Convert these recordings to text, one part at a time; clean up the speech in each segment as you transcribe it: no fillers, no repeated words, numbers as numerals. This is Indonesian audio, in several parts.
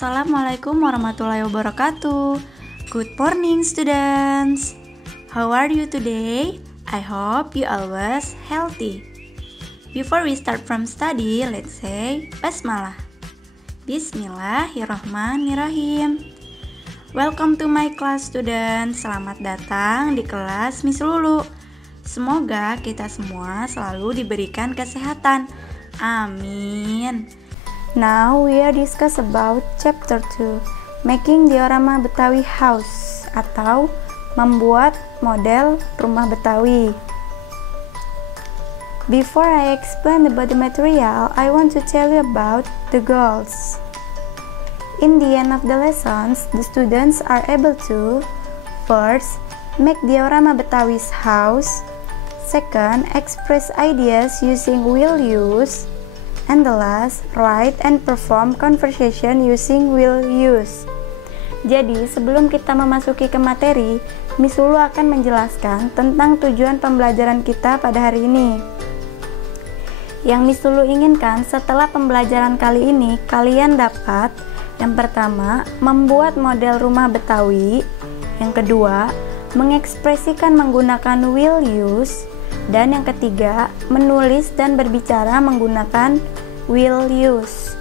Assalamualaikum warahmatullahi wabarakatuh. Good morning students. How are you today? I hope you always healthy. Before we start from study, let's say Basmalah. Bismillahirrahmanirrahim. Welcome to my class students. Selamat datang di kelas Miss Lulu. Semoga kita semua selalu diberikan kesehatan. Amin. Now we are discuss about chapter 2, making diorama Betawi house atau membuat model rumah Betawi. Before I explain about the material, I want to tell you about the goals. In the end of the lessons, the students are able to first, make diorama Betawi's house. Second, express ideas using will use. And the last, write and perform conversation using will use. Jadi, sebelum kita memasuki ke materi, Miss Lulu akan menjelaskan tentang tujuan pembelajaran kita pada hari ini. Yang Miss Lulu inginkan setelah pembelajaran kali ini, kalian dapat yang pertama, membuat model rumah Betawi. Yang kedua, mengekspresikan menggunakan will use. Dan yang ketiga, menulis dan berbicara menggunakan will use.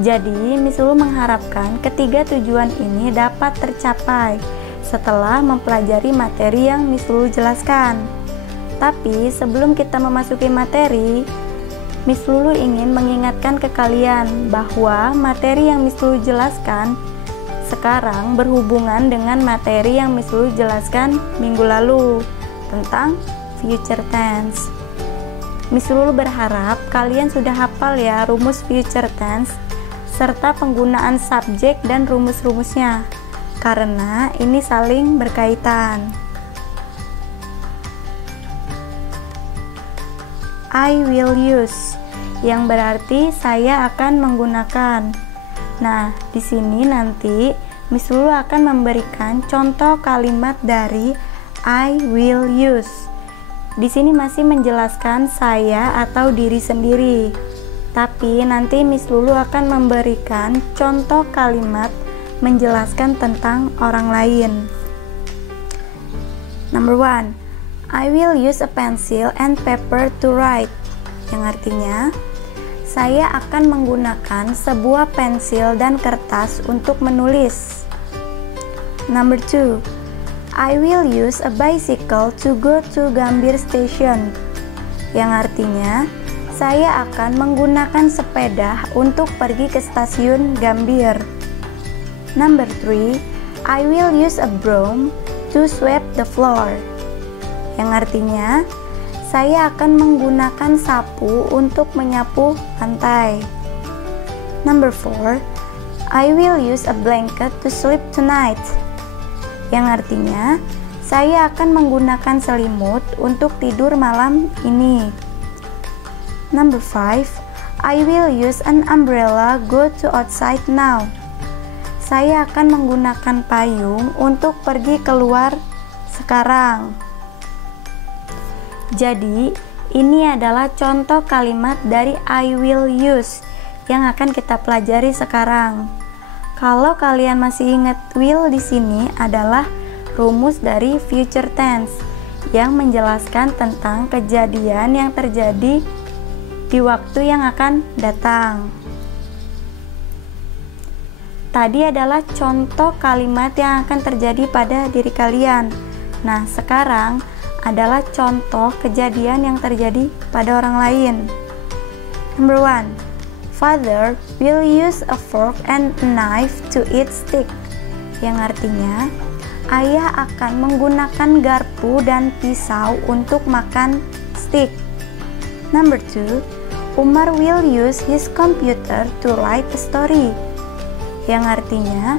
Jadi, Miss Lulu mengharapkan ketiga tujuan ini dapat tercapai setelah mempelajari materi yang Miss Lulu jelaskan. Tapi, sebelum kita memasuki materi, Miss Lulu ingin mengingatkan ke kalian bahwa materi yang Miss Lulu jelaskan sekarang berhubungan dengan materi yang Miss Lulu jelaskan minggu lalu tentang future tense. Miss Lulu berharap kalian sudah hafal ya rumus future tense serta penggunaan subjek dan rumus-rumusnya karena ini saling berkaitan. I will use yang berarti saya akan menggunakan. Nah, di sini nanti Miss Lulu akan memberikan contoh kalimat dari I will use. Di sini masih menjelaskan saya atau diri sendiri. Tapi nanti Miss Lulu akan memberikan contoh kalimat menjelaskan tentang orang lain. Number 1. I will use a pencil and paper to write. Yang artinya, saya akan menggunakan sebuah pensil dan kertas untuk menulis. Number 2. I will use a bicycle to go to Gambir Station. Yang artinya, saya akan menggunakan sepeda untuk pergi ke stasiun Gambir. Number 3. I will use a broom to sweep the floor. Yang artinya, saya akan menggunakan sapu untuk menyapu lantai. Number 4. I will use a blanket to sleep tonight. Yang artinya, saya akan menggunakan selimut untuk tidur malam ini. Number 5. I will use an umbrella go to outside now. Saya akan menggunakan payung untuk pergi keluar sekarang. Jadi, ini adalah contoh kalimat dari I will use yang akan kita pelajari sekarang. Kalau kalian masih ingat will di sini adalah rumus dari future tense yang menjelaskan tentang kejadian yang terjadi di waktu yang akan datang. Tadi adalah contoh kalimat yang akan terjadi pada diri kalian. Nah, sekarang adalah contoh kejadian yang terjadi pada orang lain. Number 1. Father will use a fork and a knife to eat steak. Yang artinya, ayah akan menggunakan garpu dan pisau untuk makan steak. Number 2. Umar will use his computer to write a story. Yang artinya,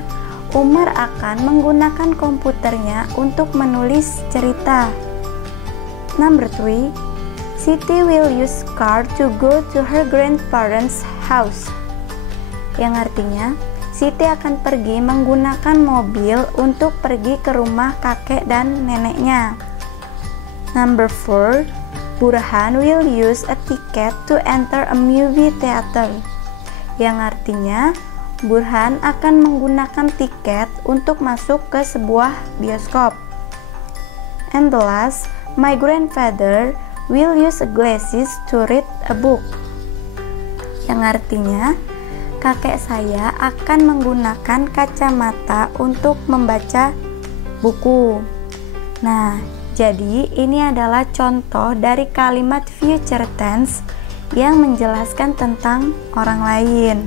Umar akan menggunakan komputernya untuk menulis cerita. Number 3. Siti will use car to go to her grandparents' house. Yang artinya, Siti akan pergi menggunakan mobil untuk pergi ke rumah kakek dan neneknya. Number 4. Burhan will use a ticket to enter a movie theater. Yang artinya, Burhan akan menggunakan tiket untuk masuk ke sebuah bioskop. And the last, my grandfather will use glasses to read a book. Yang artinya, kakek saya akan menggunakan kacamata untuk membaca buku. Nah, jadi ini adalah contoh dari kalimat future tense yang menjelaskan tentang orang lain.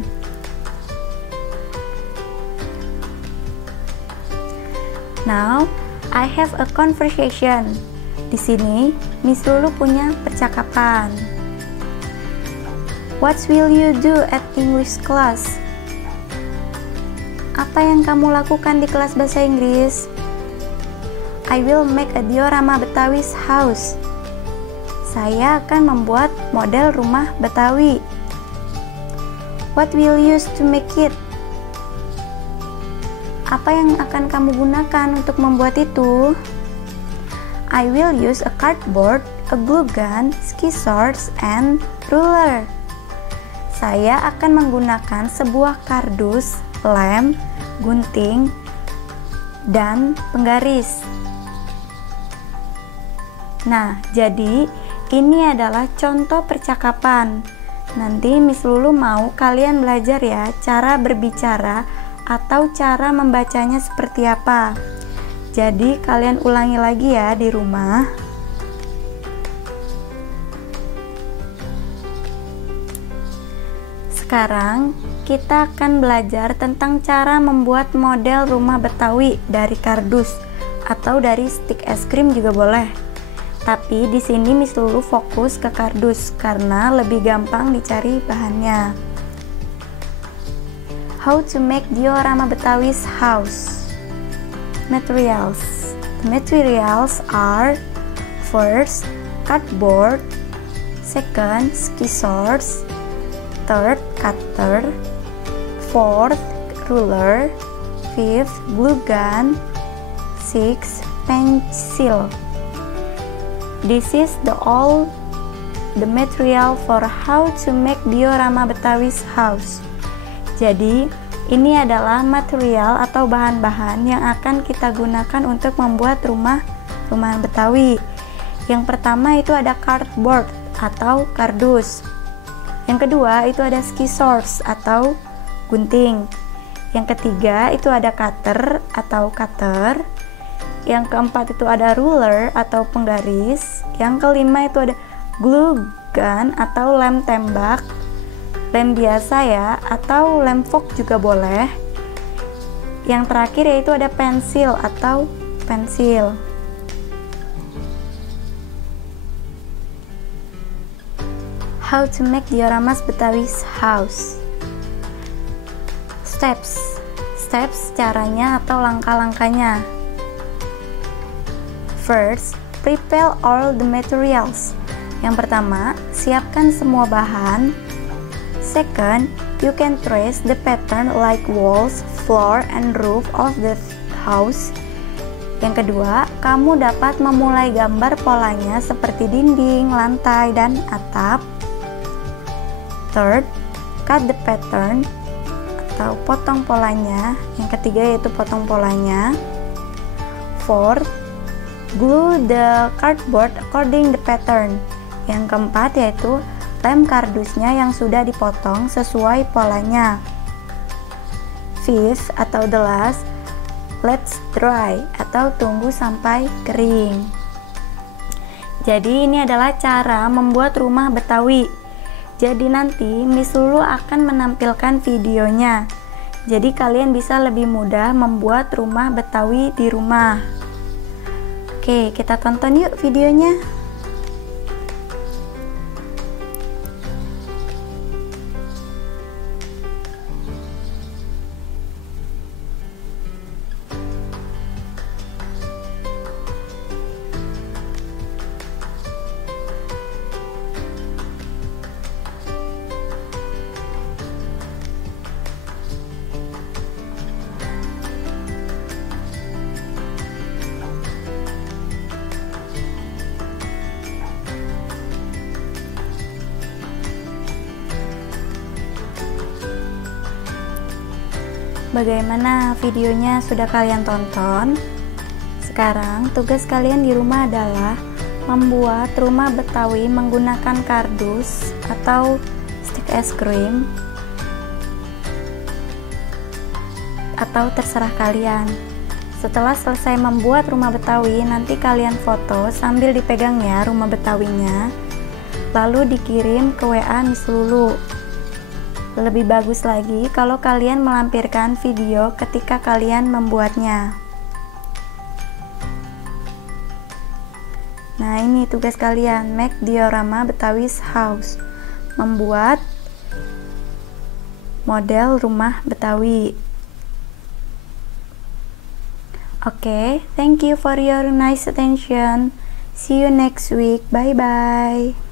Now, I have a conversation. Di sini, Miss Lulu punya percakapan. What will you do at English class? Apa yang kamu lakukan di kelas bahasa Inggris? I will make a diorama Betawi's house. Saya akan membuat model rumah Betawi. What will you use to make it? Apa yang akan kamu gunakan untuk membuat itu? I will use a cardboard, a glue gun, scissors, and ruler. Saya akan menggunakan sebuah kardus, lem, gunting, dan penggaris. Nah, jadi ini adalah contoh percakapan. Nanti Miss Lulu mau kalian belajar ya cara berbicara atau cara membacanya seperti apa. Jadi kalian ulangi lagi ya di rumah. Sekarang kita akan belajar tentang cara membuat model rumah Betawi dari kardus atau dari stik es krim juga boleh. Tapi di sini Miss Lulu fokus ke kardus karena lebih gampang dicari bahannya. How to make diorama Betawi's house. Materials. The materials are: first, cardboard; second, scissors; third, cutter; fourth, ruler; fifth, glue gun; sixth, pencil. This is all the material for how to make diorama Betawi's house. Jadi, ini adalah material atau bahan-bahan yang akan kita gunakan untuk membuat rumahan Betawi. Yang pertama itu ada cardboard atau kardus. Yang kedua itu ada scissors atau gunting. Yang ketiga itu ada cutter atau cutter. Yang keempat itu ada ruler atau penggaris. Yang kelima itu ada glue gun atau lem tembak. Lem biasa ya, atau lem fok juga boleh. Yang terakhir yaitu ada pensil atau pensil. How to make dioramas Betawi's house. Steps caranya atau langkah-langkahnya. First, prepare all the materials. Yang pertama, siapkan semua bahan. Second, you can trace the pattern like walls, floor, and roof of the house. Yang kedua, kamu dapat memulai gambar polanya seperti dinding, lantai, dan atap. Third, cut the pattern atau potong polanya. Yang ketiga yaitu potong polanya. Fourth, glue the cardboard according the pattern. Yang keempat yaitu lem kardusnya yang sudah dipotong sesuai polanya. Fifth atau the last, let's dry atau tunggu sampai kering. Jadi ini adalah cara membuat rumah Betawi. Jadi nanti Miss Lulu akan menampilkan videonya. Jadi kalian bisa lebih mudah membuat rumah Betawi di rumah. Oke, kita tonton yuk videonya. Bagaimana videonya sudah kalian tonton? Sekarang tugas kalian di rumah adalah membuat rumah Betawi menggunakan kardus atau stik es krim, atau terserah kalian. Setelah selesai membuat rumah Betawi, nanti kalian foto sambil dipegangnya rumah Betawinya, lalu dikirim ke WA Miss Lulu. Lebih bagus lagi kalau kalian melampirkan video ketika kalian membuatnya. Nah, ini tugas kalian, make diorama Betawi's house, membuat model rumah Betawi. Oke, thank you for your nice attention. See you next week. Bye bye.